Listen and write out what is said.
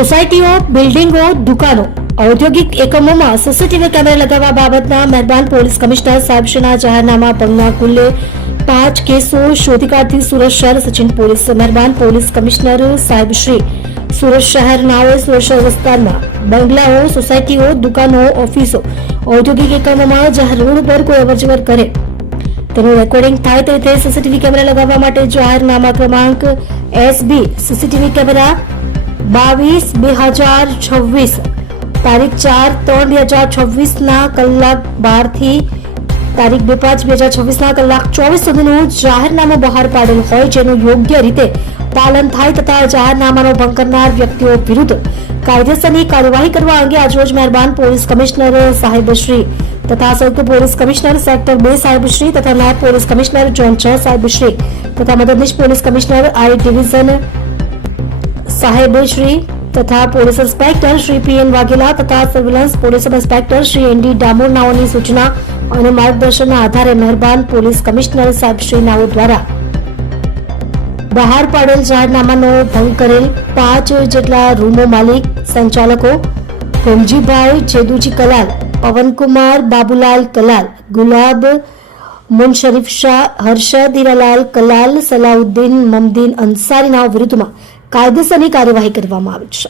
સોસાયટીઓ, બિલ્ડિંગો, દુકાનો, ઔદ્યોગિક એકમોમાં સીસીટીવી કેમેરા લગાવવા બાબતના મહેરબાન પોલીસ કમિશનર સાહેબશ્રીના જાહેરનામા ભંગના કુલ 5 કેસો શોધી કાઢતી સુરત શહેર સચિન પોલીસ મહેરબાન પોલીસ કમિશનર સાહેબશ્રી સુરત શહેરના સુરત શહેર વિસ્તારમાં બંગલાઓ, સોસાયટીઓ, દુકાનો, ઓફિસો, ઔદ્યોગિક એકમોમાં જાહેર રોડ પર કોઈ અવરજવર કરે તેનું રેકોર્ડિંગ થાય તે રીતે સીસીટીવી કેમેરા લગાવવા માટે જાહેરનામા ક્રમાંક SB સીસીટીવી કેમેરા 22/2026 તારીખ 4/3/2026 ના કલાક 12 થી તારીખ 2/5/2026 ના કલાક 24 સુધીનું જાહેરનામું બહાર પાડેલ હોય જેનું યોગ્ય રીતે પાલન થાય તથા જાહેરનામાનો ભંગ કરનાર વ્યક્તિઓ વિરુદ્ધ કાયદેસરની કાર્યવાહી કરવા અંગે આજરોજ મહેરબાન પોલીસ કમિશનર સાહેબશ્રી તથા સંયુક્ત પોલીસ કમિશનર સેક્ટર 2 સાહેબશ્રી તથા નાયબ પોલીસ કમિશનર ઝોન 6 સાહેબશ્રી તથા મદદનીશ પોલીસ કમિશનર I ડિવિઝન સાહેબશ્રી તથા police inspector Shri PN Vaghela તથા surveillance police inspector Shri ND Damor નાઓની સૂચના અને માર્ગદર્શનના આધારે મહેરબાન પોલીસ કમિશનર સાહેબશ્રી નાઓ દ્વારા બહાર પાડેલ જાહેરનામાનો ભંગ કરેલ 5 જેટલા રૂમો માલિક સંચાલકો ભોમજીભાઈ જેદુજી કલાલ, પવનકુમાર બાબુલાલ કલાલ, ગુલાબ મુનશરીફ શાહ, હર્ષદ હીરાલાલ કલાલ, સલાઉદ્દીન મમદીન અંસારી નાઓ વિરુદ્ધમાં કાયદેસરની કાર્યવાહી કરવામાં આવી છે.